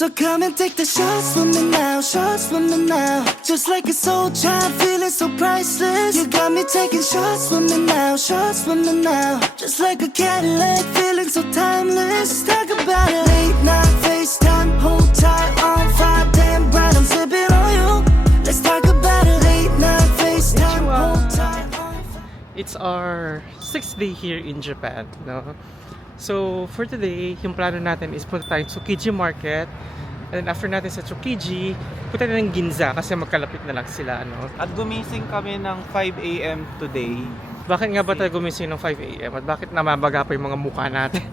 So come and take the shots with me now, shots with me now. Just like a soul child, feeling so priceless. You got me taking shots with me now, shots with me now. Just like a Cadillac, feeling so timeless. Let's talk about it. Late night FaceTime, hold tight, on fire, damn bright, I'm sipping on you. Let's talk about it. Late night FaceTime, hold tight, on fire. It's our 6th day here in Japan, no? So, for today, yung plano natin is punta tayo sa Tsukiji Market. And then after natin sa Tsukiji, punta tayo ng Ginza kasi magkalapit na lang sila, ano? At gumising kami ng 5 a.m. today. Bakit nga ba tayo gumising ng 5 a.m? At bakit namabaga pa yung mga mukha natin?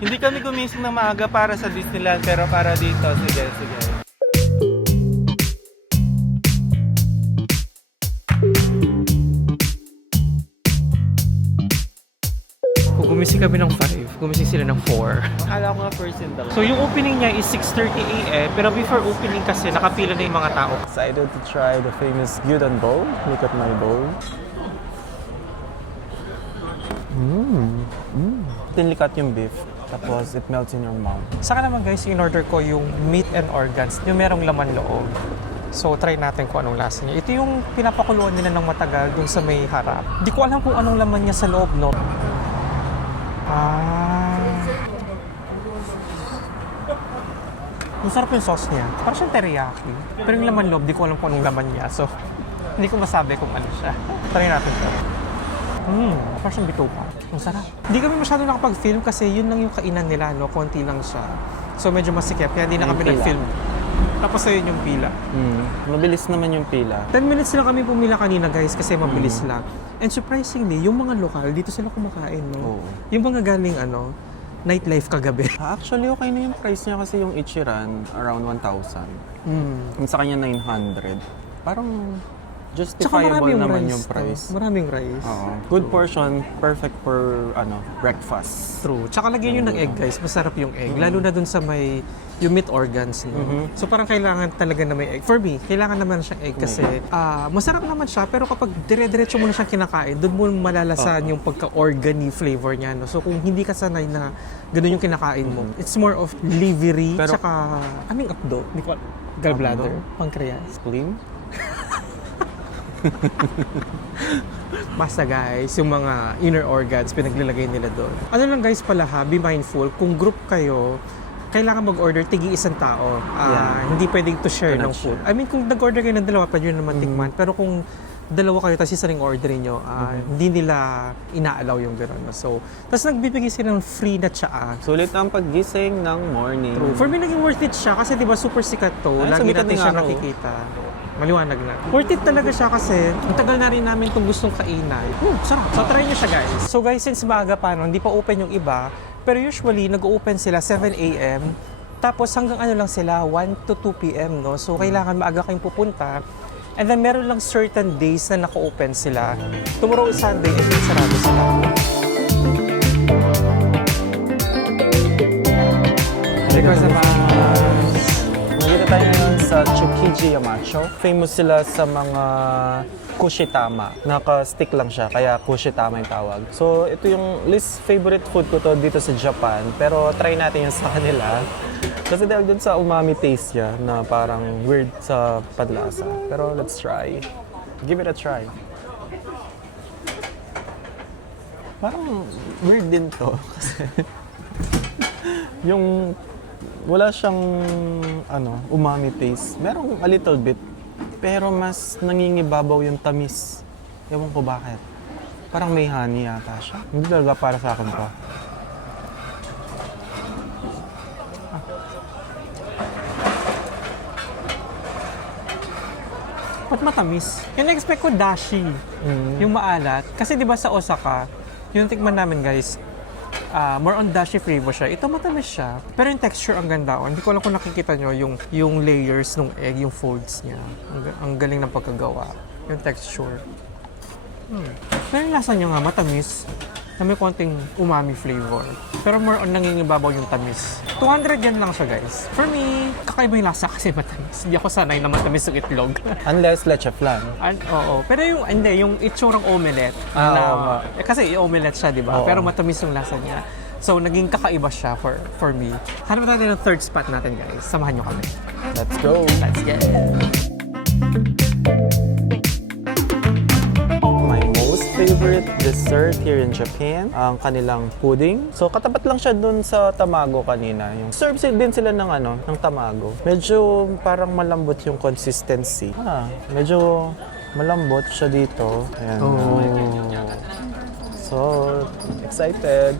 Hindi kami gumising na maaga para sa Disneyland, pero para dito. Sige, sige. Kung gumising kami ng 5, gumising sila ng 4. Akala ko nga first in the line. So, yung opening niya is 6:30 a.m. Pero before opening kasi, nakapila na yung mga tao. Excited to try the famous gyudon bowl. Look at my bowl. Thinly cut yung beef, tapos it melts in your mouth. Saka naman guys, in-order ko yung meat and organs, yung merong laman loob. So, try natin kung anong lasa niya. Ito yung pinapakuluan nila ng matagal dun sa may harap. Di ko alam kung anong laman niya sa loob, no? Masarap yung sauce niya. Parang siyang teriyaki. Pero yung laman loob, di ko alam kung anong laman niya. So, hindi ko masabi kung ano siya. Try natin to. Parang siyang bituka. Masarap. Hindi kami masyado nakapag-film kasi yun lang yung kainan nila, no? Konti lang siya. So, medyo masikip. Kaya hindi na kami nag-film. Tapos ayun yung pila. Mabilis naman yung pila. 10 minutes lang kami pumila kanina guys kasi mabilis lang. And surprisingly, yung mga lokal, dito sila kumakain, no? Oo. Yung mga galing, nightlife kagabi. Actually, okay na yung price niya kasi yung Ichiran, around 1,000. Yung sa kanya, 900. Parang justifiable naman yung price. Maraming rice. Oo. Good portion, perfect for breakfast. True. Tsaka lagyan nyo ng egg guys, masarap yung egg. Lalo na dun sa may yung meat organs. No? So parang kailangan talaga na may egg. For me, kailangan naman siyang egg kasi masarap naman siya pero kapag dire-diretso mo na siyang kinakain, doon mo malalasan yung pagka-organy flavor niya. No? So kung hindi ka sanay na ganun yung kinakain mo, it's more of livery, Pero, tsaka aming updo, di ko gallbladder, pancreas. Spleen? Basta guys, yung mga inner organs, pinaglalagay nila doon. Ano lang guys pala ha, be mindful, kung group kayo, kailangan mag-order tigi isang tao. Hindi pwedeng to share ng food. I mean, kung nag-order kayo ng dalawa, pwede nyo naman tikman. Pero kung dalawa kayo, tapos isa ring orderin nyo, hindi nila ina-allow yung gano'n. So, tapos nagbibigay sila ng free na tsaa. Sulit ang paggising ng morning. True. For me, naging worth it siya kasi diba super sikat to. Lagi sumikat natin na siya araw. nakikita. Maliwanag na. Worth it talaga siya kasi ang tagal na rin namin itong gustong kainan. Sarap. So try nyo siya guys. So guys, since maaga pa no, hindi pa open yung iba, pero usually nag-open sila 7 a.m. Tapos hanggang ano lang sila, 1 to 2 p.m. no. So kailangan maaga kayong pupunta. And then meron lang certain days na naka-open sila. Tomorrow is Sunday, and then sarado sila. Nandito tayo ngayon sa Tsukiji Yamacho. Famous sila sa mga kushitama. Naka-stick lang siya, kaya kushitama yung tawag. So, ito yung least favorite food ko to dito sa Japan. Pero try natin yung sa kanila. Kasi dahil dun sa umami taste niya na parang weird sa padlasa. Pero let's try. Give it a try. Parang weird din to. Kasi yung wala siyang umami taste. Merong a little bit, pero mas nangingibabaw yung tamis. Ewan ko bakit. Parang may honey yata siya. Hindi talaga para sa akin to. Ba't matamis? Yung na-expect ko dashi, yung maalat. Kasi di ba sa Osaka, yung tikman namin guys, more on dashi flavor siya. Ito matamis siya. Pero yung texture ang ganda. Hindi ko alam kung nakikita nyo yung layers ng egg, yung folds niya. Ang galing ng pagkagawa. Yung texture. Pero yung lasa niya nga matamis. Na may konting umami flavor. Pero more on nangingibabaw yung tamis. 200 yan lang siya guys. For me, kakaiba yung lasa kasi matamis. Hindi ako sanay na matamis yung itlog. Unless leche flan. Oo. Pero yung itsurang omelette. Oo nga. Kasi omelette siya, di ba? Oo. Pero matamis yung lasa niya. So, naging kakaiba siya for me. Hanap natin ng third spot natin, guys. Samahan nyo kami. Let's go! Let's get it. My most favorite dessert here in Japan, ang kanilang pudding. So, katapat lang siya dun sa tamago kanina. Serve din sila ng tamago. Medyo parang malambot yung consistency. Medyo malambot siya dito. Ayan. So, excited.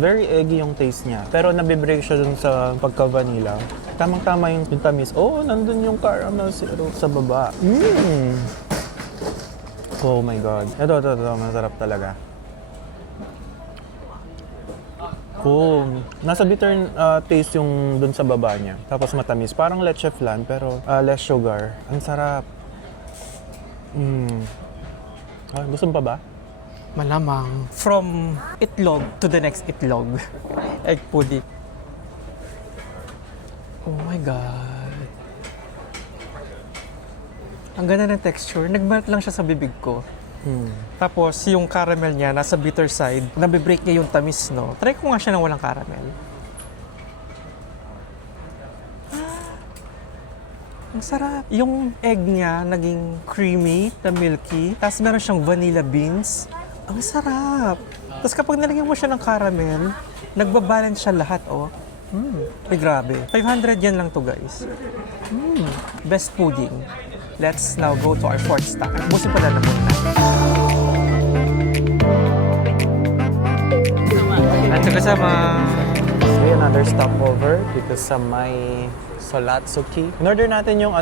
Very eggy yung taste niya. Pero nabibreak siya dun sa pagka-vanilla. Tamang-tama yung tamis. Nandun yung caramel syrup sa baba. Oh my God. Ito. Masarap talaga. Nasa bitter taste yung dun sa baba niya. Tapos matamis. Parang leche flan pero less sugar. Ang sarap. Gusto mo pa ba? Malamang. From itlog to the next itlog. Egg pudding. Oh my God. Ang ganda ng texture. Nag-melt lang siya sa bibig ko. Tapos yung caramel niya nasa bitter side. Nabibreak niya yung tamis, no? Try ko nga siya ng walang caramel. Ang sarap. Yung egg niya naging creamy na milky. Tapos meron siyang vanilla beans. Ang sarap. Tapos kapag nalagyan mo siya ng caramel, nagbabalance siya lahat, Ay, grabe. 500 yan lang to, guys. Best pudding. Let's now go to our fourth stop. Busin pala na muna. At kasama. So, another stopover dito sa may Solatsuki. In-order natin yung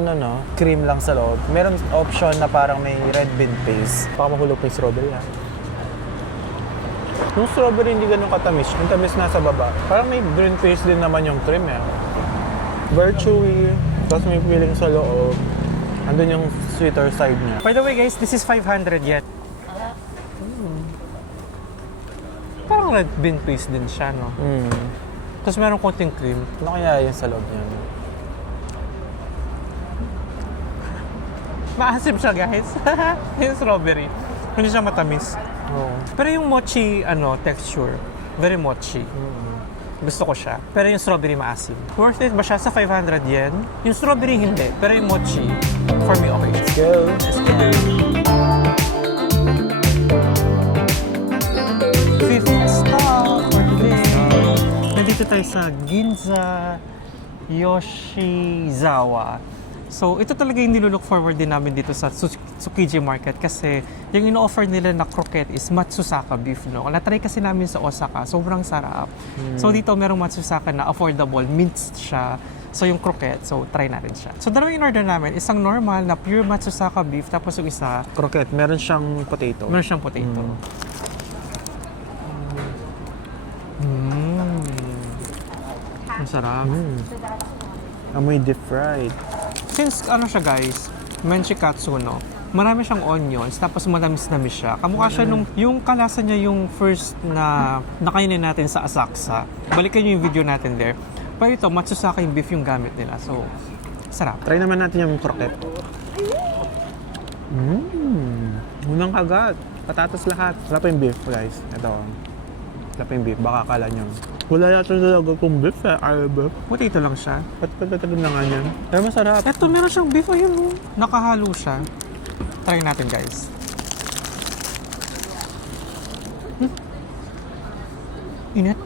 cream lang sa loob. Meron option na parang may red bean paste. Baka mahulog pa yung strawberry, Yung strawberry hindi ganun katamis. Yung tamis nasa baba. Parang may green paste din naman yung cream, Very chewy. Tapos may feeling sa loob. Andun yung sweeter side niya. By the way, guys, this is 500 yen. Parang red bean paste din siya, no? Tapos meron konting cream. Ano kaya yung sa loob niya? Maasim siya, guys. Yung strawberry. Hindi siya matamis. Pero yung mochi, texture, very mochi. Gusto ko siya. Pero yung strawberry maasim. Worth it ba siya sa 500 yen? Yung strawberry hindi. Pero yung mochi, for me, okay. Let's go! Fifth stop for today. Nandito tayo sa Ginza Yoshizawa. So, ito talaga yung nilook forward din namin dito sa Tsukiji Market kasi yung ino-offer nila na croquette is Matsusaka beef, no? Na-try kasi namin sa Osaka, sobrang sarap. So, dito merong Matsusaka na affordable, minced siya. So, yung croquette, so try natin siya. So, dalawang in-order namin, isang normal na pure Matsusaka beef, tapos yung isa, Croquette, meron siyang potato. meron siyang potato. Ang sarap. Amoy deep fried. Since siya guys, menchikatsu, no? Marami siyang onions, tapos matamis-tamis siya. Kamukha siya yung kalasa niya yung first na nakainin natin sa Asakusa. Balikan niyo yung video natin there. Pero ito, Matsusaka yung beef yung gamit nila. So, sarap. Try naman natin yung croquette. Unang kagat. Patatas lahat. Wala pa yung beef, guys. Ito. Wala pa yung beef. Baka akala nyo. Wala yata talaga kung beef, beef. Potato lang siya. Patagod na nga yan. Pero masarap. Eto, meron siyang beef. Ayun, nakahalo siya. Try natin, guys. Init.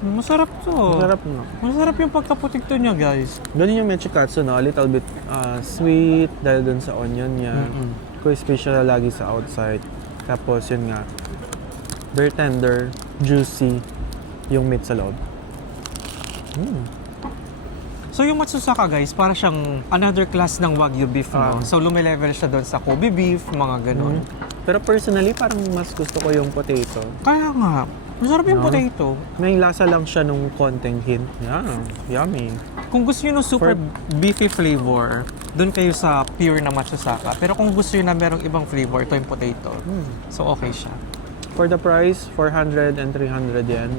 Masarap to. Masarap na. Masarap yung pagkaputikto niya, guys. Doon yung menchikatsu, no? A little bit sweet dahil doon sa onion niya. Crispy siya lagi sa outside. Tapos yun nga, very tender, juicy yung meat sa loob. So yung Matsusaka, guys, para siyang another class ng Wagyu beef, no? So lumilevel siya doon sa Kobe beef, mga ganun. Pero personally, parang mas gusto ko yung potato. Kaya nga, masarap yung No? potato. May lasa lang siya nung konting hint. Yeah, yummy. Kung gusto nyo ng super beefy flavor, doon kayo sa pure na Matsusaka. Pero kung gusto nyo na merong ibang flavor, ito yung potato. So okay siya. For the price, 400 and 300 yen.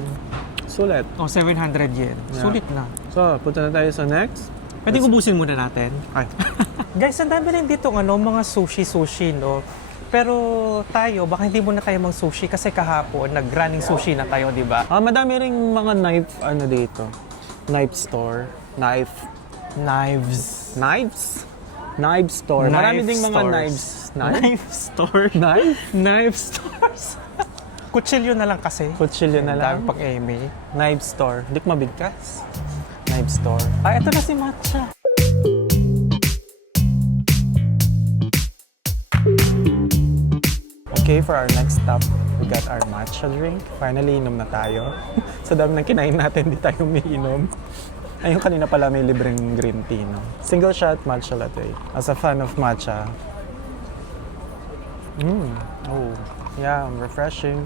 Sulit. O, 700 yen. Yeah. Sulit na. So, punta na tayo sa next. Pwedeng ubusin muna natin. Ay. Guys, ang dami rin dito mga sushi, no? Pero tayo, baka hindi muna tayo mag-sushi kasi kahapon, nag-running sushi na tayo, di ba? Madami ring mga knife, dito. Knife store. Knives? Knife store. Marami ding mga knives. Knife store. Knife stores. Kutsilyo na lang kasi. Kutsilyo na lang. Dami pang eme. Knife store. Hindi ko mabigkas. Knife store. Ito na si Matcha. Okay, for our next stop, we got our matcha drink. Finally, inom na tayo. Sa dami ng kinain natin, di tayo umiinom. Ayun, kanina pala may libreng green tea, no? Single shot matcha latte. As a fan of matcha, oh, yeah, refreshing.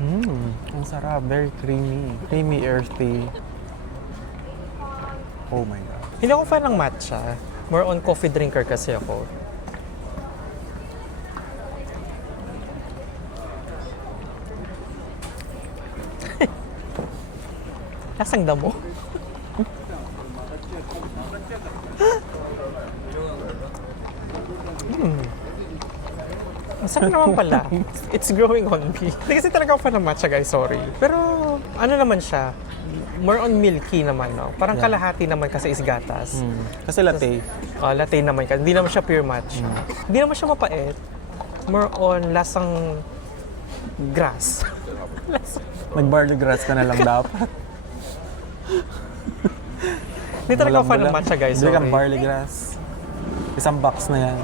Ang sarap, very creamy. Creamy, earthy. Oh my God. Hindi ako fan ng matcha. More on coffee drinker kasi ako. Lasang damo. Masarap naman pala. It's growing on me. Hindi kasi talaga ako fan ng matcha, guys. Sorry. Pero ano naman siya? More on milky naman, no? Parang kalahati naman kasi is gatas. Kasi latte. Latte naman kasi. Hindi naman siya pure matcha. Hindi naman siya mapait. More on lasang grass. Mag-barley grass ka na lang dapat. Hindi talaga ako fan ng matcha, guys. Hindi kang Sorry. barley grass. Isang box na yan.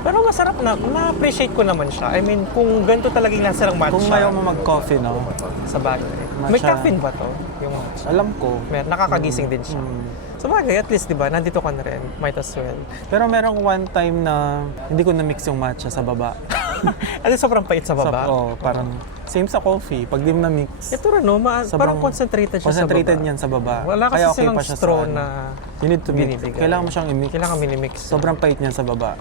Pero masarap na-appreciate ko naman siya. I mean, kung ganito talaga yung lasa ng matcha. Kung ayaw mo mag-coffee, no? Sa bagay. Matcha. May caffeine ba to? Yung matcha. Alam ko. Nakakagising din siya. Sa bagay, at least, di ba, nandito ka na rin. Might as well. Pero merong one time na hindi ko na-mix yung matcha sa baba. At least sobrang pait sa baba. Parang same sa coffee. Pag di mo na-mix, Ito rin, no? Parang concentrated siya concentrated sa baba. yan sa baba. Wala kasi Kaya okay silang pa siya straw sa ano. na You need to mix. binibigay. Kailangan mo siyang i-mix. Kailangan minimix. Sobrang pait niyan sa baba.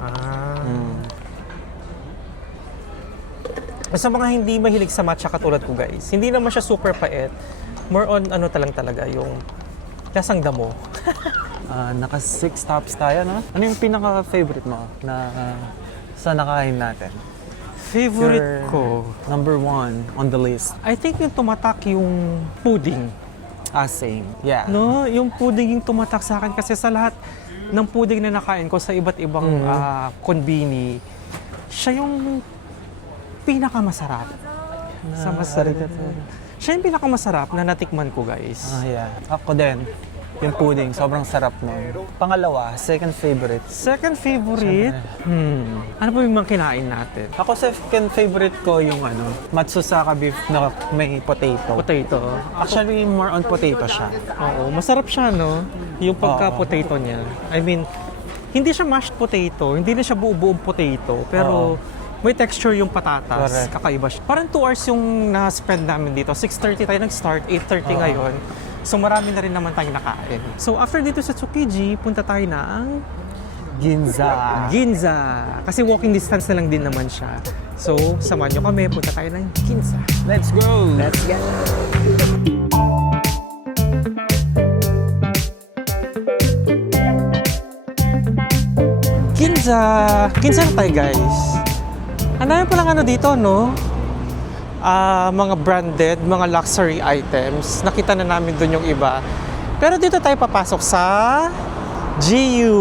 Sa mga hindi mahilig sa matcha katulad ko, guys, hindi naman siya super pait. More on talaga yung lasang damo. Naka 6 stops tayo, no? Ano yung pinaka-favorite mo na sa nakain natin? Favorite ko? Number 1 on the list. I think yung tumatak yung pudding. Same. Yeah. No, yung pudding yung tumatak sa akin kasi sa lahat ng pudding na nakain ko sa iba't ibang konbini, siya yung pinakamasarap. Sa masarap. Siya yung pinakamasarap na natikman ko, guys. Yeah. Ako din. Yung pudding, sobrang sarap nun. Pangalawa, second favorite. Second favorite? Ano pa yung mga kinain natin? Ako, second favorite ko yung Matsusaka beef na may potato. Potato. Actually, more on potato siya. Oo, masarap siya, no? Yung pagka-potato niya. I mean, hindi siya mashed potato, hindi na siya buo-buong potato, pero may texture yung patatas. Correct. Kakaiba siya. Parang 2 hours yung na-spend namin dito. 6:30 tayo nag-start, 8:30 ngayon. So marami na rin naman tayong nakain. So after dito sa Tsukiji, punta tayo na ang Ginza. Kasi walking distance na lang din naman siya. So samahan nyo kami, punta tayo ng Ginza. Let's go! Let's go! Ginza! Ginza na tayo, guys. Ang dami palang dito, no? Mga branded, mga luxury items. Nakita na namin dun yung iba. Pero dito tayo papasok sa GU.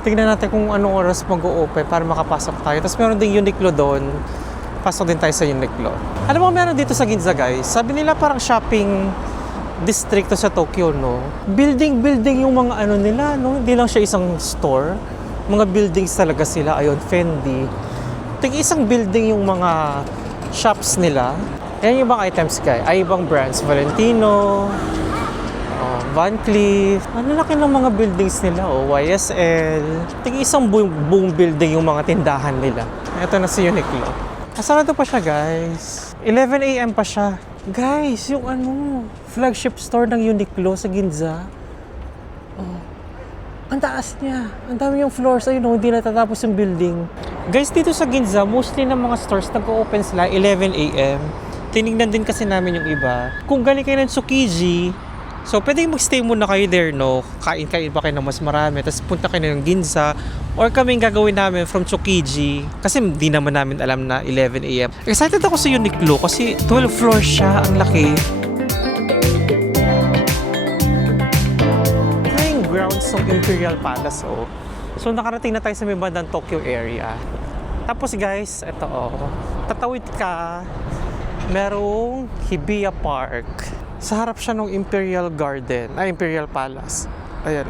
Tingnan natin kung anong oras mag-o-open para makapasok tayo. Tapos meron ding Uniqlo doon. Pasok din tayo sa Uniqlo. Ano mo meron dito sa Ginza, guys? Sabi nila parang shopping district to sa Tokyo, no? Building yung mga nila, no? Hindi lang siya isang store. Mga buildings talaga sila. Ayun, Fendi. Isang building yung mga shops nila. Yan yung ibang items, guys. Ay, ibang brands. Valentino, Van Cleef. Ano laki ng mga buildings nila, YSL. Isang buong building yung mga tindahan nila. Ito na si Uniqlo. Sarado pa siya, guys. 11 AM pa siya. Guys, yung flagship store ng Uniqlo sa Ginza. Ang taas niya. Ang dami yung floors. Ayun, hindi natatapos yung building. Guys, dito sa Ginza, mostly ng mga stores nag-open sila 11 AM. Tinignan din kasi namin yung iba. Kung galing kayo ng Tsukiji, So, pwede magstay muna kayo there, no? Kain-kain pa kayo ng mas marami. Tapos punta kayo ng Ginza. Or kaming gagawin namin from Tsukiji. Kasi di naman namin alam na 11 a.m. Excited ako sa Uniqlo kasi 12 floors siya. Ang laki. Ito yung grounds ng Imperial Palace, oh. So, nakarating na tayo sa may bandang Tokyo area. Tapos guys, ito tatawid ka, merong Hibiya Park. Sa harap siya ng Imperial Garden, Imperial Palace. Ayan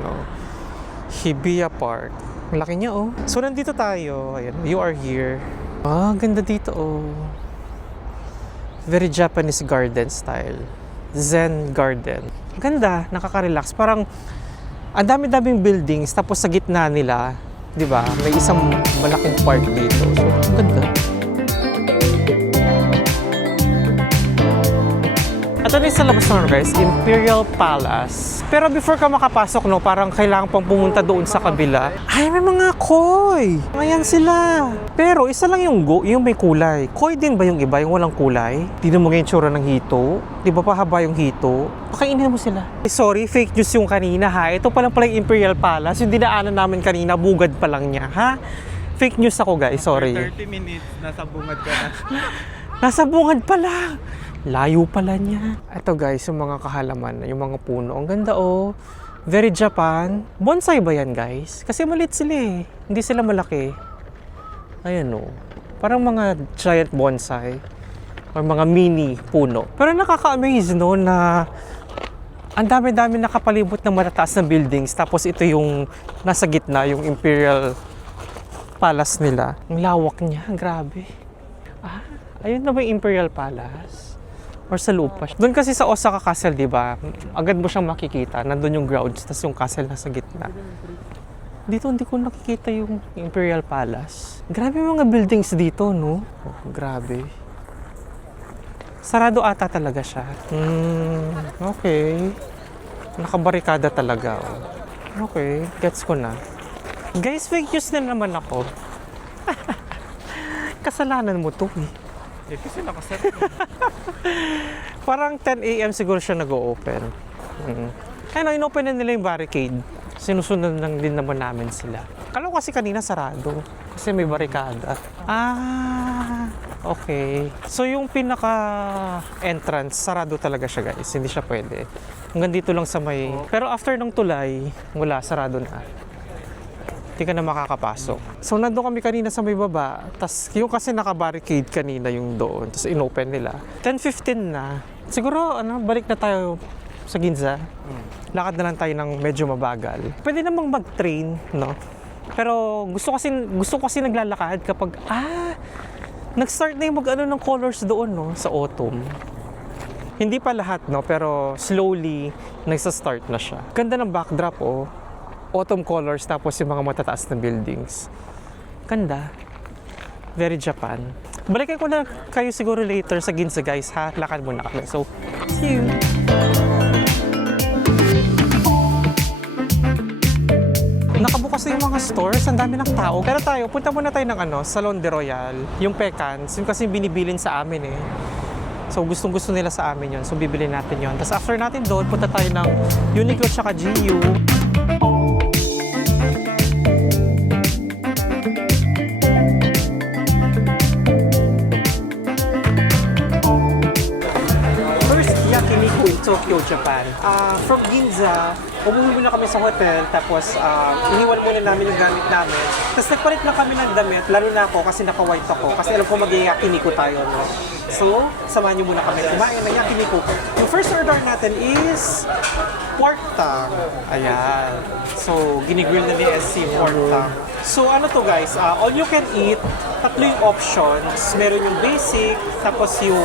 Hibiya Park. Ang laki niya So nandito tayo, ayan, you are here. Ganda dito Very Japanese garden style. Zen garden. Ganda, nakaka-relax. Parang ang dami-daming buildings, tapos sa gitna nila, di ba? May isang malaking park dito. So, ang ganda. Ito na yung sa labas naman guys, Imperial Palace. Pero before ka makapasok, no, parang kailangan pang pumunta doon sa kabila. Ay, may mga koi! Ayan sila. Pero isa lang yung may kulay. Koi din ba yung iba, yung walang kulay? Tignan mo ngayon tsura ng hito. Di ba pahaba yung hito? Pakainin mo sila. Sorry, fake news yung kanina ha. Ito pa lang pala yung Imperial Palace. Yung dinaanan namin kanina, bugad pa lang niya ha. Fake news ako guys, sorry. For 30 minutes, nasa bungad ka na. Nasa bungad pa lang. Layo pala niya. Ito guys, yung mga kahalaman, yung mga puno. Ang ganda Very Japan. Bonsai ba yan guys? Kasi maliit sila Hindi sila malaki. Ayan Parang mga giant bonsai. Or mga mini puno. Pero nakaka-amaze na ang dami-dami nakapalibot ng matataas na buildings. Tapos ito yung nasa gitna, yung Imperial Palace nila. Ang lawak niya, grabe. Ayun na ba yung Imperial Palace? Or sa loob pa siya. Doon kasi sa Osaka Castle, di ba? Agad mo siyang makikita. Nandun yung grounds, tapos yung castle nasa gitna. Dito hindi ko nakikita yung Imperial Palace. Grabe yung mga buildings dito, no? Grabe. Sarado ata talaga siya. Okay. Nakabarikada talaga. Okay, gets ko na. Guys, fake news na naman ako. Kasalanan mo to Kasi nakaset. Parang 10 a.m. siguro siya nag-o-open. Kaya in-open na nila yung barricade. Sinusunod lang din naman namin sila. Kala ko kasi kanina sarado. Kasi may barikada. Okay. So yung pinaka-entrance, sarado talaga siya guys. Hindi siya pwede. Hanggang dito lang sa may... Pero after ng tulay, wala, sarado na. Hindi ka na makakapasok. So, nandun kami kanina sa may baba. Tapos, yung kasi naka-barricade kanina yung doon. Tapos, in-open nila. 10:15 na. Siguro, balik na tayo sa Ginza. Lakad na lang tayo ng medyo mabagal. Pwede namang mag-train, no? Pero, gusto kasi naglalakad kapag, nag-start na yung ng colors doon, no? Sa autumn. Hindi pa lahat, no? Pero, slowly, nagsa-start na siya. Ganda ng backdrop, autumn colors, tapos yung mga matataas na buildings. Ganda. Very Japan. Balikan ko na kayo siguro later sa Ginza guys ha. Lakad muna kami. So, see you! Nakabukas na yung mga stores. Ang dami ng tao. Pero tayo, punta muna tayo ng Salon de Royal. Yung pecans. Yung kasi binibilin sa amin So, gustong-gusto nila sa amin yun. So, bibili natin yun. Tapos after natin doon, punta tayo ng Uniqlo tsaka GU. Yakiniku in Tokyo, Japan. From Ginza, umuwi muna kami sa hotel, tapos iniwan muna namin yung gamit namin. Tapos nagpalit na kami ng damit, lalo na ako kasi naka-white ako, kasi alam ko mag-yakiniku tayo, no? So, samahan niyo muna kami kumain ng yakiniku. Yung first order natin is pork tongue. Ayan. So, ginigrill na ni SC pork tongue. So, ano to guys, all you can eat, tatlo yung options. Meron yung basic, tapos yung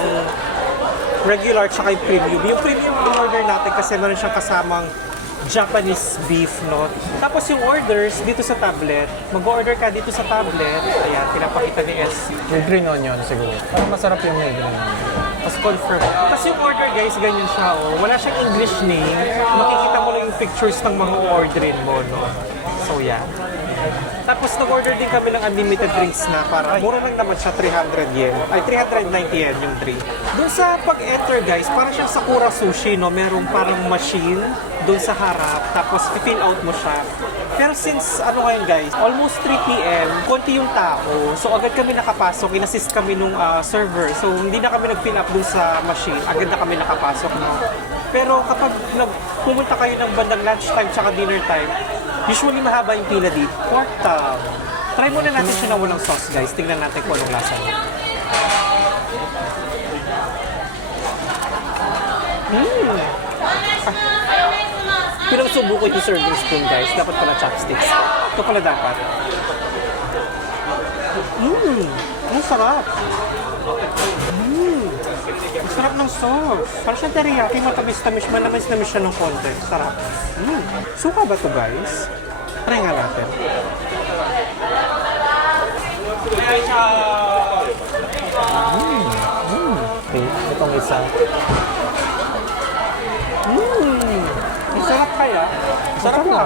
regular tsaka yung premium. Yung premium yung order natin kasi meron siyang kasamang Japanese beef, no? Tapos yung orders dito sa tablet, mag-order ka dito sa tablet. Ayan, pinapakita ni S. May green onion siguro. Parang masarap yung may green onion. Tapos confirm. Tapos yung order guys, ganyan siya, Wala siyang English name. Makikita mo lang yung pictures ng mga orderin mo, no? So, yeah. Tapos nag-order din kami ng unlimited drinks na para mura lang naman siya, 300 yen. Ay, 390 yen yung drink. Doon sa pag-enter guys, parang siyang Sakura Sushi, no? Merong parang machine doon sa harap, tapos fill out mo siya. Pero since, ano ngayon guys, almost 3 p.m., konti yung tao. So agad kami nakapasok, inassist kami nung server. So hindi na kami nag-fill up doon sa machine, agad na kami nakapasok, no? Pero kapag pumunta kayo ng bandang lunchtime tsaka dinner time, usually mahaba yung pila dito. Pork tab. Try muna natin siya na walang sauce, guys. Tingnan natin kung anong lasa niya. Pinagsubo ko yung serving spoon, guys. Dapat pala chopsticks. Ito pala dapat. Ang sarap. Ang sarap ng sauce. Parang siya teriyaki, matamis-tamis, manamis-namis siya ng konti. Sarap. Suka ba to guys? Try nga natin. Okay, itong isa. Ang sarap kaya. Sarap nga.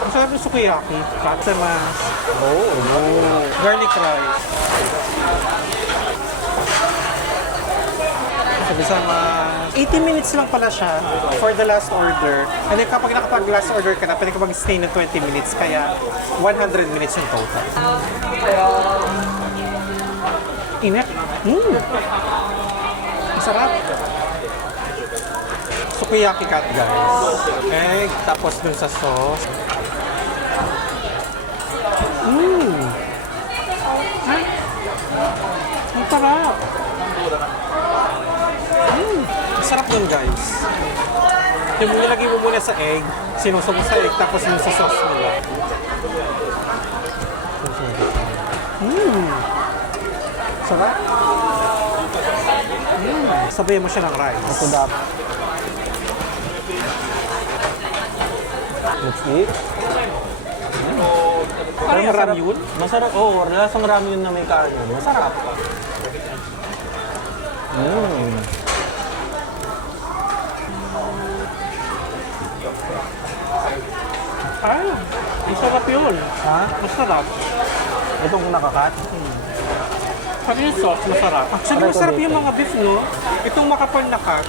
Ang sarap ng sukiyaki. Katsamas. Garlic rice. Kasama 80 minutes lang pala siya for the last order. And then kapag nakapag-last order ka na, pwede ka mag-stay ng 20 minutes. Kaya 100 minutes yung total. Init. Ang sarap. Sukiyaki cut guys. Egg, tapos dun sa sauce. Ang sarap. Ang sarap nun guys. Yung nilagay mo muna sa egg, sinusog mo sa egg, tapos yung sa sauce nila. Sarap. Sabayan mo siya ng rice. Ito dapat. Let's eat. Parang marami yun. Masarap. Oo, lasang ramyun na may kanin. Masarap. Ay, masarap yun. Ha? Masarap. Itong nakakat? Pati yung sauce, masarap. Actually, Parang masarap ito yung mga beef, no? Itong makapal na cut,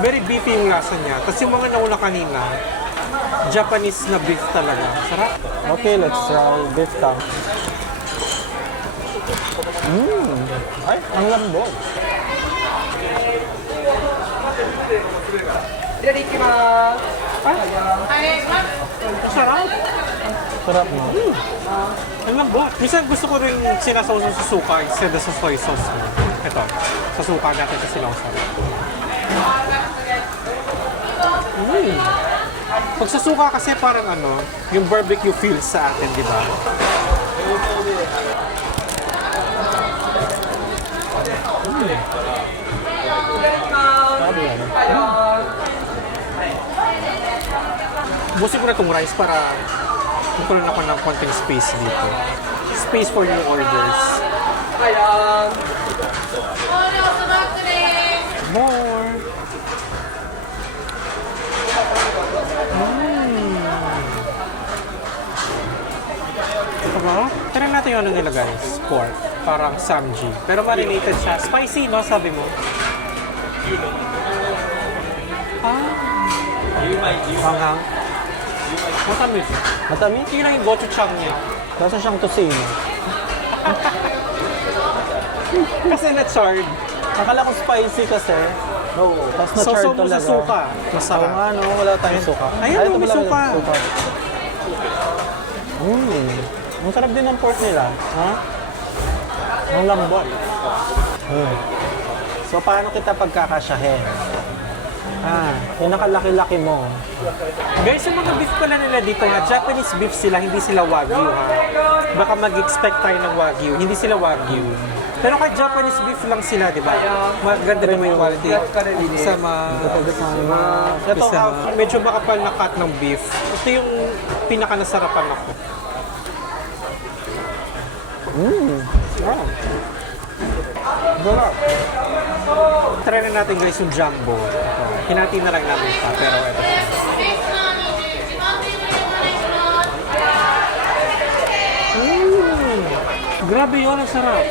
very beefy yung lasa niya. Tapos yung mga nauna kanina, Japanese na beef talaga. Sarap. Okay, let's try beef tongue. Ay, ang lambot. Masarap. Sarap no? Ang lambot. Minsan gusto ko rin sinasawsan sa suka instead sa soy sauce. Ito, sa suka natin sa sinawsan. Pag sa suka kasi parang ano, yung barbecue feels sa atin, di ba? Sabi yan. Busin ko na itong rice para magkaroon ako ng konting space dito. Space for new orders. More. Ito ba? Try natin yung ano nila guys. Pork. Parang samji. Pero marinated siya. Spicy, no? Sabi mo. Hanghang. Matamis. Matamis? Hindi lang yung gochujang niya. Lasa siyang tosino. Kasi na-charred. Akala ko spicy kasi. Oo. Tapos na-charred Sausaw mo talaga. sa suka. Oo Masarap. nga, no? Wala tayong suka. Ayun, ito may pala, suka. Ang sarap din ng pork nila. Ha? Ang lambot. So, paano kita pagkakasyahin? Yung nakalaki-laki mo. Guys, yung mga beef pala nila dito nga, Japanese beef sila, hindi sila Wagyu ha. Baka mag-expect tayo ng Wagyu, hindi sila Wagyu. Pero kahit Japanese beef lang sila, di ba? Maganda naman yung quality. Sama, Ito, medyo makapal na cut ng beef. Ito yung pinaka-nasarapan ako. Wow. sarap. Try na natin guys yung jumbo. Ito. Hinati na lang namin siya, pero ito. Grabe yun, ang sarap.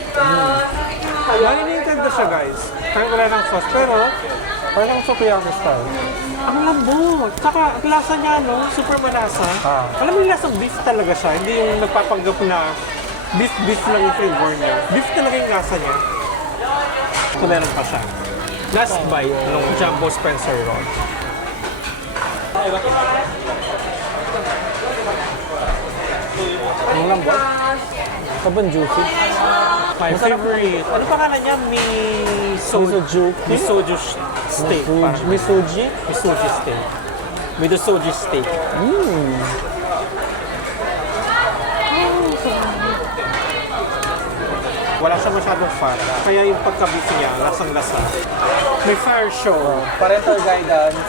Marinated na siya, guys. Kaya wala ng sauce, pero Parang sukiyaki style. ang lambot. Tsaka, ang lasa niya, no? Super malasa. Alam mo yung lasang beef talaga siya, hindi yung nagpapanggap na beef lang yung flavor niya. Beef talaga yung lasa niya. So, meron pa siya. Last bite ng Jumbo Spencer roll. Ang lambot. Sobrang juicy. My favorite. Ano pangalan niya? Misoju. Misoju steak. Parang Misoji? Misoji steak. Misoji steak. Wala siya masyadong fat. Kaya yung pagka-beef niya, lasang-lasa. May fire show. Parental guidance.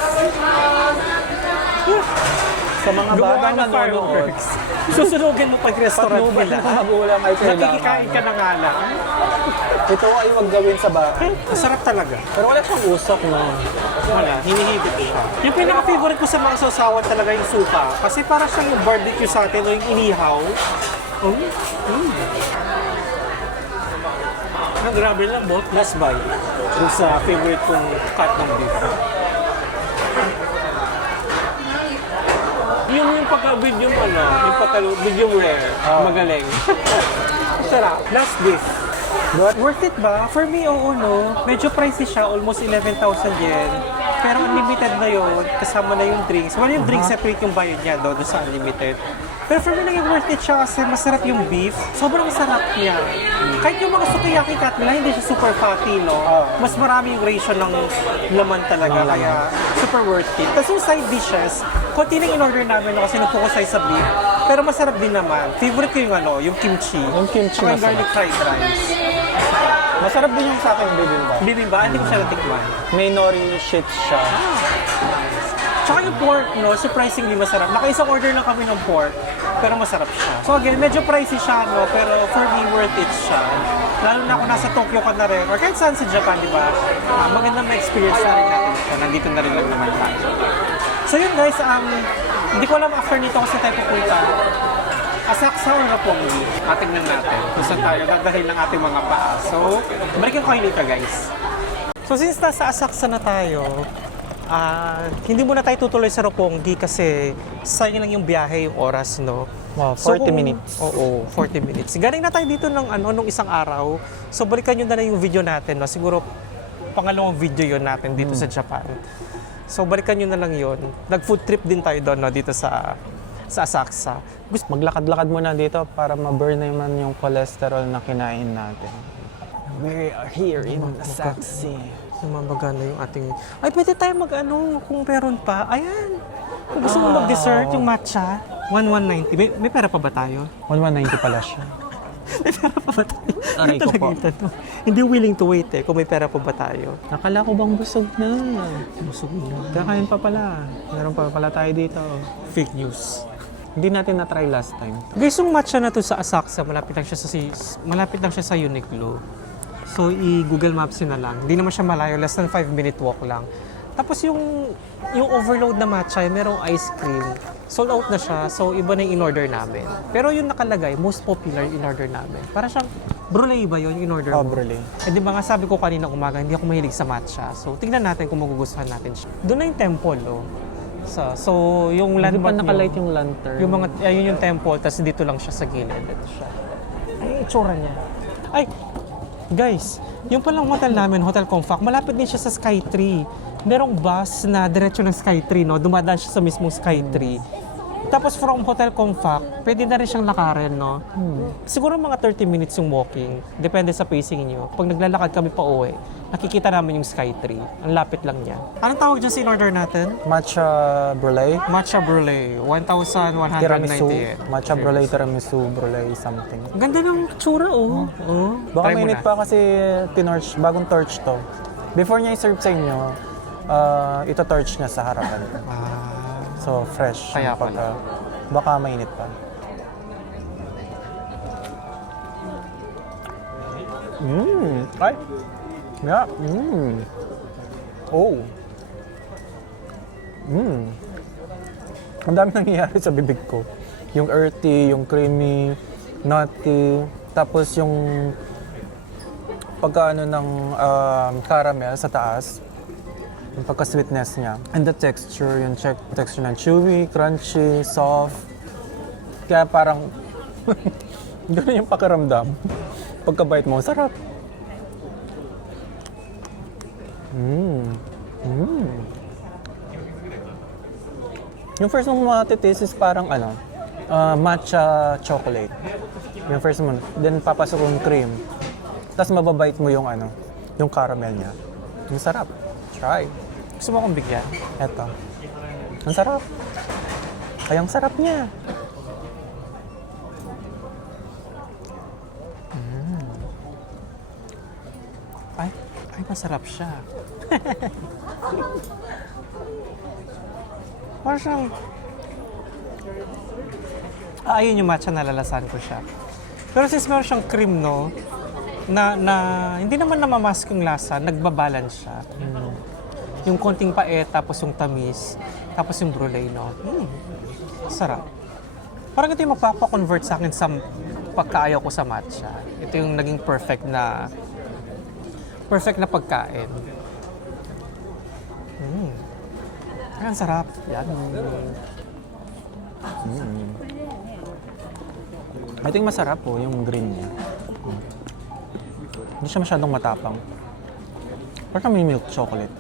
Sa mga Gumawa batang ng nanonood, fireworks. Susunugin mo pag restaurant patnubay nila. na magulang ay Nakikikain kailangan. ka na nga lang. Ito ay wag gawin sa bahay. Ang sarap talaga. Pero wala siyang usok, no? Wala, hinihigit siya. Yung pinaka-favorite ko sa mga sausawan talaga yung suka. Kasi para siyang yung barbecue sa atin o yung inihaw. Ang grabe lang, bot. Last bite. Yung sa favorite kong cut ng beef. Yung pagka-medium yung pagka-medium rare. Magaling. Sarap. Last beef. Worth it ba? For me, oo, no. Medyo pricey siya, almost 11,000 yen. Pero unlimited na yun, kasama na yung drinks. Well, yung drinks separate yung bayad niya doon sa unlimited. Pero for me, naging worth it siya kasi masarap yung beef. Sobrang sarap niya. Kahit yung mga sukiyaki cut nila, hindi siya super fatty, no? Mas marami yung ratio ng laman talaga, kaya super worth it. Tapos yung side dishes, konti lang in-order namin no, kasi nag-focus tayo sa beef. Pero masarap din naman. Favorite ko yung kimchi. Yung kimchi Saka yung masarap. garlic fried rice. Masarap din yung sa akin bibimbap. Bibimbap, hindi ko siya natikman. May nori shit siya. Tsaka yung pork, no, surprisingly masarap. Nakaisang order lang kami ng pork, pero masarap siya. So again, medyo pricey siya, no, pero for me, worth it siya. Lalo na kung nasa Tokyo ka na rin, or kahit saan sa Japan, di ba? Magandang ma-experience na rin natin siya. Nandito na rin lang naman tayo. So yun guys, hindi ko alam after nito kasi tayo pupunta. Asakusa or Roppongi? Tingnan natin kung saan tayo dadalhin ng ating mga paa. So, balikan ko kayo later guys. So since nasa Asakusa na tayo, hindi muna tayo tutuloy sa Roppongi kasi sayang lang yung biyahe, yung oras, no? Wow, 40 minutes. Oo, 40 minutes. Galing na tayo dito nung isang araw. So balikan nyo na lang yung video natin, no? Siguro pangalawang video yon natin dito sa Japan. So balikan nyo na lang yon. Nag-food trip din tayo doon, no? Dito sa Asakusa. Maglakad-lakad muna dito para ma-burn naman yung cholesterol na kinain natin. We are here in Asakusa. Sumabaga na yung ating... Ay, pwede tayo kung meron pa. Ayan. Kung gusto mo mag-dessert, yung matcha, 1,190. May pera pa ba tayo? 1,190 pala siya. May pera pa ba tayo? Aray ko po. Hindi willing to wait kung may pera pa ba tayo. Nakala ko bang busog na? Busog na. Kakain pa pala. Meron pa pala tayo dito. Fake news. Hindi natin na-try last time. Guys, yung matcha na to sa Asakusa, malapit lang siya sa Uniqlo. So, i-Google Maps yun na lang. Hindi naman siya malayo, less than 5-minute walk lang. Tapos yung overload na matcha, merong ice cream. Sold out na siya, so iba na yung in-order namin. Pero yung nakalagay, most popular yung in-order namin. Para siyang, brulee ba yun yung in-order mo? Brulee. Eh di ba nga sabi ko kanina umaga, hindi ako mahilig sa matcha. So, tingnan natin kung magugustuhan natin siya. Doon na yung temple, oh. So yung Hindi pa landmark nakalight niyo, yung lantern. yung mga, ayun yung temple, tapos dito lang siya sa gilid. Ito siya. Ay, itsura niya. Ay, guys, yung palang hotel namin, Hotel Confaq, malapit din siya sa Skytree. Merong bus na diretso ng Skytree, no? Dumadaan siya sa mismong Skytree. Tapos from Hotel Confaq, pwede na rin siyang lakarin, no? Siguro mga 30 minutes yung walking. Depende sa pacing niyo. Pag naglalakad kami pa uwi, nakikita namin yung Skytree. Ang lapit lang niya. Anong tawag dyan sa in-order natin? Matcha brulee. Matcha brulee, 1,190 Tiramisu. yen. Matcha brulee, tiramisu, brulee, something. Ang ganda ng tsura, oh. Baka Try mo mainit na. pa kasi tinorch, bagong torch to. Before niya i-serve sa inyo, ito torch niya sa harapan. So, fresh. Kaya yung pala. Baka mainit pa. Ay! Yeah. Oh! Ang dami nangyayari sa bibig ko. Yung earthy, yung creamy, nutty, Tapos yung pagkaano ng caramel sa taas, yung pagka-sweetness niya. And the texture, yung texture ng chewy, crunchy, soft. Kaya parang gano'n yung pakiramdam. Pagka-bite mo, sarap. Yung first mong matitaste is parang matcha chocolate. Yung first mo, then papasok yung cream. Tapos mababite mo yung yung caramel niya. Yung sarap. Try. Gusto mo akong bigyan? Eto. Ang sarap. Ay, ang sarap niya. Ay, masarap siya. Parang siyang... ayun yung matcha, nalalasan ko siya. Pero since meron siyang cream, no, na hindi naman namamask yung lasa, nagbabalance siya. Yung konting paet, tapos yung tamis, tapos yung brulee, no. Sarap. Parang ito yung magpapakonvert sa akin sa pagkaayaw ko sa matcha. Ito yung naging perfect na pagkain. Ay, ang sarap. Yan. I think masarap po yung green niya. Hindi siya masyadong matapang. Parang may milk chocolate.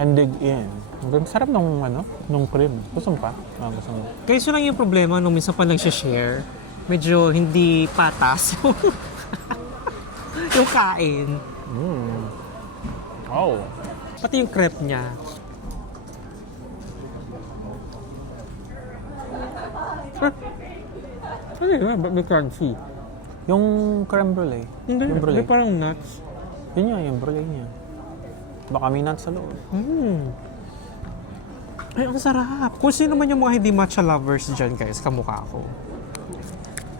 And dig in. Ang sarap nung cream. Gusto mo pa? Gusto mo. Kaya so lang yung problema nung minsan pa nag-share, medyo hindi patas yung kain. Oh. Pati yung crepe niya. Ano yun? Ba't may crunchy? Yung creme brulee. Hindi, Yung may brulee. parang nuts. Yun nga, yung brulee niya. Baka may nuts sa loob. Ay, ang sarap. Kung sino man yung mga hindi matcha lovers dyan, guys, kamukha ako.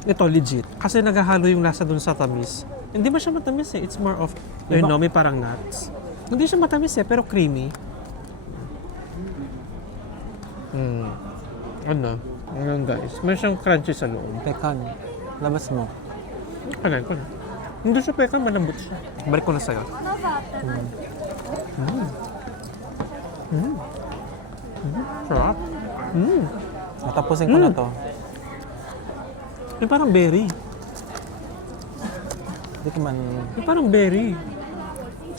Ito, legit. Kasi naghahalo yung lasa dun sa tamis. Hindi ba siya matamis eh? It's more of, may parang nuts. Hindi siya matamis eh, pero creamy. Ano guys, may siyang crunchy sa loob. Pekan. Labas mo. Kanan ko na. Hindi siya pekan, malambot siya. Balik ko na sa'yo. Sarap. Natapusin ko na to. May parang berry. Hindi ko man... May parang berry.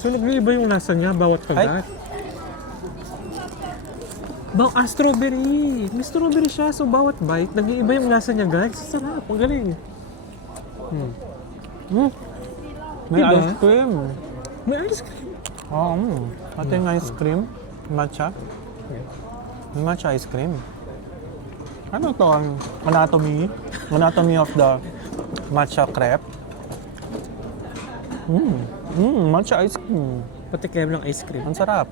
So nag-iiba yung lasa niya bawat kagat. Strawberry. May strawberry siya. So bawat bite, nag-iiba yung lasa niya, guys. Sarap. Ang galing. May Diba? ice cream. May ice cream. Ito yung ice cream. Matcha. May matcha ice cream. Ano to ang anatomy? Anatomy of the matcha crepe. Matcha ice cream. Pati krem ng ice cream. Ang sarap.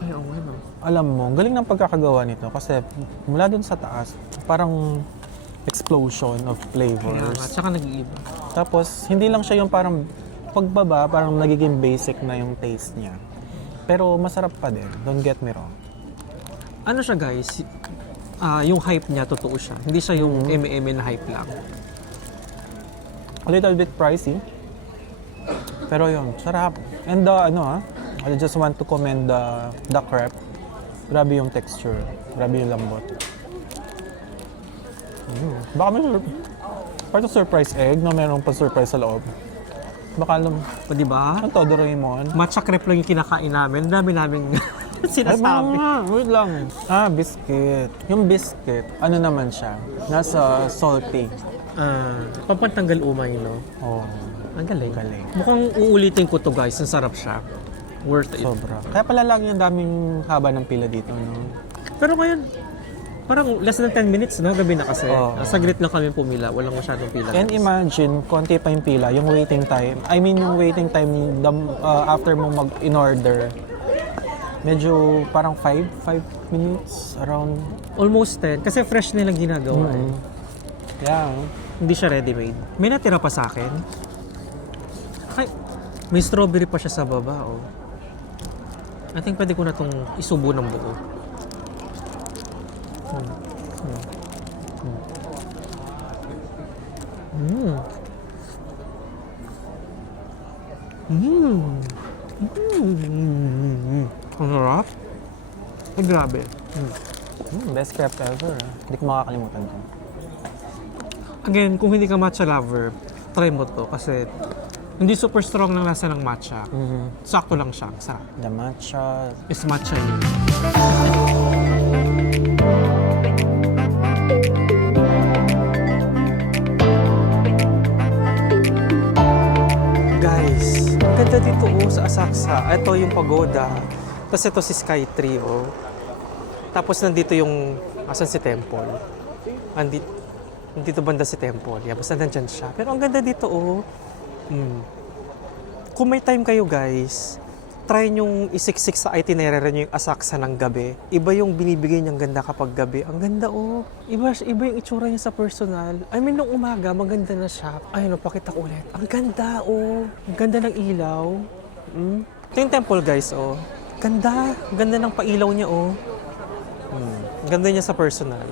Ay, oo nga, no. Alam mo, galing ng pagkakagawa nito kasi mula dun sa taas, parang explosion of Kaya nga, flavors. tsaka nag-iiba. Tapos, hindi lang siya yung parang pagbaba, parang nagiging basic na yung taste niya. Pero masarap pa din, don't get me wrong. Ano siya, guys? Yung hype niya, totoo siya. Hindi siya yung eme-eme na hype lang. A little bit pricey. Pero yun, sarap. And I just want to commend the crepe. Grabe yung texture. Grabe yung lambot. Baka may part of surprise egg na meron pa surprise sa loob. Baka O, di ba? ano to, Doraemon? Matcha crepe lang yung kinakain namin. Dami namin sinasabi. Wait lang. Biscuit. Yung biscuit, ano naman siya? Nasa salty. Pampantanggal umay, no? Oh, Ang galing. galing. Mukhang uulitin ko to, guys. Ang sarap siya. Worth it. Sobra. Kaya pala lang yung daming haba ng pila dito, no? Pero ngayon, parang less than 10 minutes, no? Gabi na kasi. Oo. Saglit lang kami pumila. Walang masyadong pila. And imagine, konti pa yung pila, yung waiting time. I mean, yung waiting time after mo in-order. Medyo parang 5 minutes around. Almost 10. Kasi fresh nilang ginagawa. Eh. Yeah. Hindi siya ready-made. May natira pa sa akin. Ay, may strawberry pa siya sa baba, oh. I think pwede ko na itong isubo ng buo. Ang sarap. Ay, grabe. Best crepe ever. Hindi ko makakalimutan to. Again, kung hindi ka matcha lover, try mo to kasi hindi super strong ng lasa ng matcha. Sakto lang siya. Sarap. The matcha. It's matcha yun. Guys, ang ganda dito sa Asakusa. Ito yung pagoda. Tapos ito si Skytree, oh. Tapos nandito yung, asan si Temple? Nandito banda si Temple. Yeah, basta nandyan siya. Pero ang ganda dito, oh. Kung may time kayo, guys, try nyong isiksik sa itinerary nyo yung Asakusa ng gabi. Iba yung binibigay niyang ganda kapag gabi. Ang ganda, oh. Iba yung itsura niya sa personal. I mean, nung umaga, maganda na siya. Ayun, pakita ko ulit. Ang ganda, oh. Ang ganda ng ilaw. Ito yung temple, guys, oh. Ganda. Ganda ng pailaw niya, oh. Ganda niya sa personal.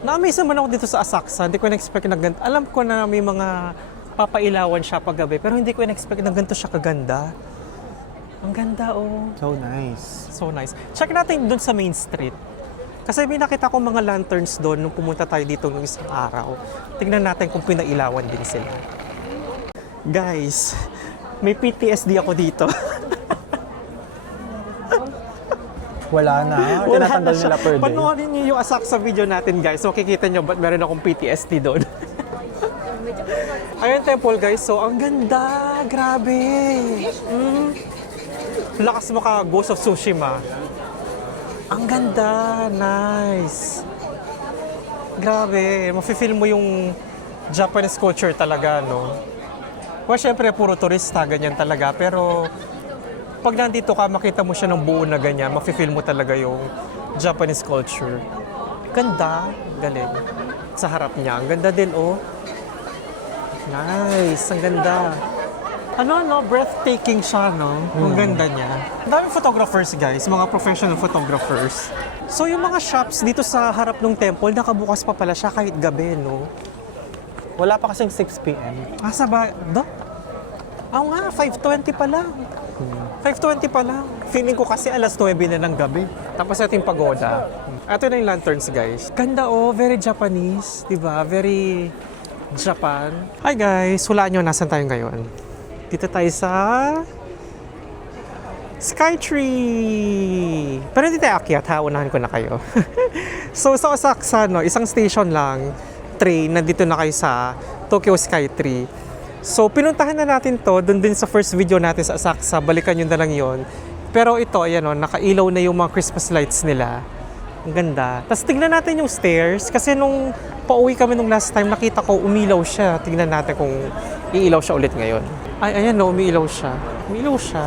Na-amaze naman ako dito sa Asakusa. Hindi ko na-expect na ganito. Alam ko na may mga papailawan siya pag gabi, pero hindi ko na-expect na ganito siya kaganda. Ang ganda, oh. So nice. So nice. Check natin dun sa main street. Kasi may nakita ko mga lanterns doon nung pumunta tayo dito ng isang araw. Tingnan natin kung pinailawan din sila. Guys, may PTSD ako dito. Wala na. Tinatanggal nila per day. Panoorin niyo yung Asakusa video natin, guys. So, makikita niyo ba't meron akong PTSD doon. Ayun, temple, guys. So, ang ganda. Grabe. Lakas mo ka, Ghost of Tsushima. Ang ganda. Nice. Grabe. Mafe-feel mo yung Japanese culture talaga, no? Well, syempre, puro turista, ganyan talaga. Pero, pag nandito ka, makita mo siya ng buo na ganyan, mafe-feel mo talaga yung Japanese culture. Ganda. Galing. Sa harap niya. Ang ganda din, oh. Nice. Ang ganda. Ano, breathtaking siya, no? Ang ganda niya. Ang daming photographers, guys. Mga professional photographers. So, yung mga shops dito sa harap ng temple, nakabukas pa pala siya kahit gabi, no? Wala pa kasing 6 p.m. Sa ba? Oo nga, 5:20 pa lang. 5:20 pa lang. Feeling ko kasi alas 9 na ng gabi. Tapos ito yung pagoda. Ito na yung lanterns, guys. Ganda, oh. Very Japanese. Diba? Very Japan. Hi, guys. Hulaan nyo, nasan tayo ngayon? Dito tayo sa Skytree. Pero hindi tayo akyat, ha? Unahan ko na kayo. So, sa Asakusa, no, isang station lang, train, nandito na kayo sa Tokyo Skytree. So, pinuntahan na natin to, dun din sa first video natin sa Asakusa, balikan nyo na lang yun. Pero ito, ayan o, nakailaw na yung mga Christmas lights nila. Ang ganda. Tapos tignan natin yung stairs, kasi nung pauwi kami nung last time, nakita ko umilaw siya. Tignan natin kung iilaw siya ulit ngayon. Ay, ayan no, umiilaw siya. Umiilaw siya.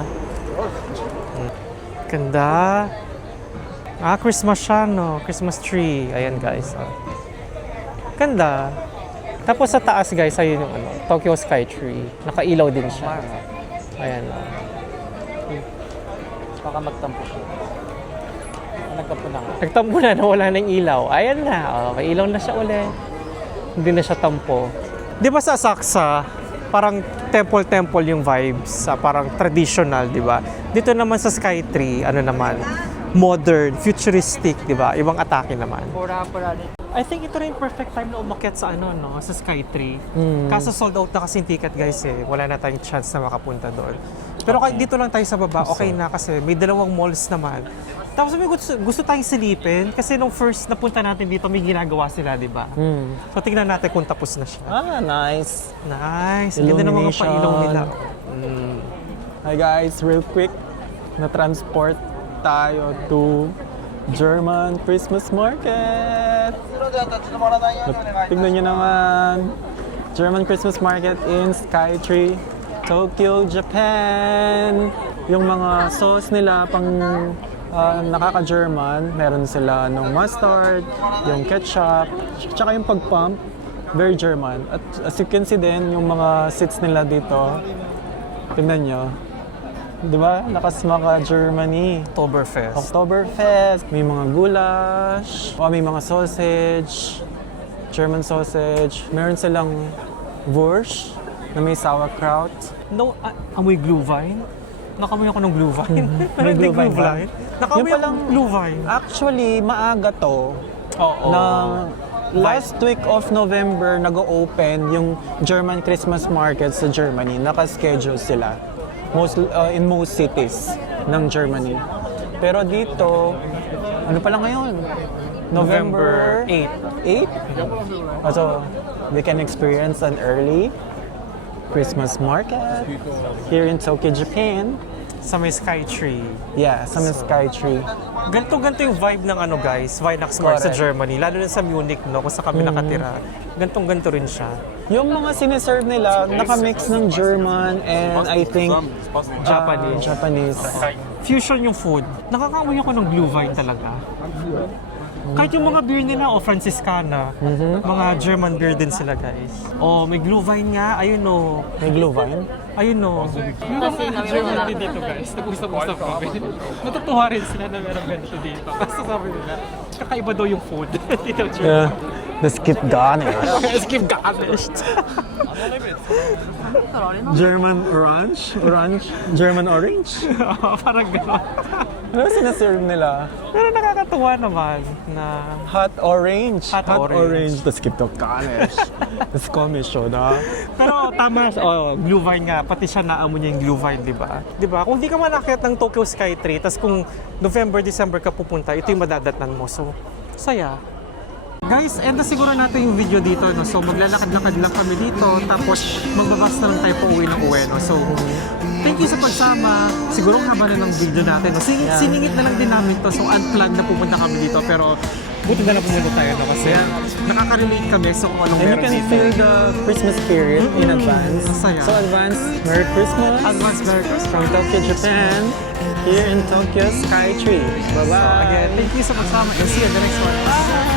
Ganda. Christmas siya, no? Christmas tree. Ayan, guys. Ganda. Tapos sa taas, guys, ayun yung Tokyo Skytree. Nakailaw din siya. Ayan. Baka magtampo siya. Nagtampo na nga. Nagtampo na, wala nang ilaw. Ayan na. May ilaw na siya ulit. Hindi na siya tampo. Di ba sa Asakusa, parang temple-temple yung vibes. Parang traditional, di ba? Dito naman sa Skytree, modern, futuristic, di ba? Ibang atake naman. I think ito rin yung perfect time na umakyat sa sa Skytree. Kaso sold out na kasi yung ticket, guys, eh. Wala na tayong chance na makapunta doon. Pero kahit dito lang tayo sa baba, okay na kasi may dalawang malls naman. Tapos may gusto tayong silipin kasi nung first na punta natin dito, may ginagawa sila, di ba? So tingnan natin kung tapos na siya. Nice. Nice. Ang ganda ng mga pailaw nila. Hi guys, real quick, na-transport tayo to German Christmas Market. Tignan nyo naman. German Christmas Market in Skytree, Tokyo, Japan. Yung mga sauce nila pang nakaka-German. Meron sila ng mustard, yung ketchup, tsaka yung pag-pump. Very German. At as you can see din, yung mga seats nila dito. Tignan nyo. Diba? Lakas maka Germany. Oktoberfest. Oktoberfest. May mga goulash. May mga sausage. German sausage. Meron silang Wurst na may sauerkraut. No, amoy Glühwein. Nakamoy ako ng Glühwein. Pero May hindi Glühwein ba? Glühwein. Nakamoy Yung ako palang- ng Glühwein. Actually, maaga to. Oo. Na last week of November nag-open yung German Christmas market sa Germany. Naka-schedule sila in most cities ng Germany. Pero dito, ano pa lang ngayon? November 8? So, we can experience an early Christmas market here in Tokyo, Japan. Sa may Skytree. Yeah, sa Skytree. Ganto yung vibe ng ano guys, Weihnachtsmarkt sa Correct. Germany. Lalo na sa Munich, no, kung sa kami nakatira. Ganto rin siya. Yung mga siniserve nila, nakamix ng German and I think Japanese. Fusion yung food. Nakakaamoy ako ng Glühwein talaga. Kahit yung mga beer nila, Franziskaner, mga German beer din sila guys. May Glühwein nga, ayun o. May Glühwein? Ayun o. Yung mga German din dito guys, nag-usap-usap kami. Natutuwa rin sila na meron ganito dito. Kasi sabi nila, kakaiba daw yung food dito German. Yeah. The skip garnish. Skip garnished. German orange? German orange? Parang gano'n. Ano sinaserve nila? Pero nakakatuwa naman na Hot orange. Hot orange. The skip garnish. Das komisch, oder? pero tama, Glühwein nga, pati siya naamoy niya yung Glühwein, di ba? Di ba? Kung di ka manakit ng Tokyo Skytree, tas kung November, December ka pupunta, ito yung madadatnan mo. So, saya. Guys, end na siguro natin yung video dito. No? So, maglalakad-lakad lang kami dito. Tapos, magbabas na lang tayo pa uwi ng uwi. No? So, thank you sa pagsama. Siguro haba na ng video natin. No? Siningit na lang din namin to. So, unplugged na pupunta kami dito. Pero, buti na lang pumunta tayo. No? Kasi, nakaka-relate kami. So, kung anong And you meron can dito. feel the Christmas spirit in advance. Saya. So advance, Merry Christmas Advance Merry Christmas. from Tokyo, Japan. Here in Tokyo Skytree. Bye-bye. Again, thank you sa pagsama. And see you in the next one. Bye!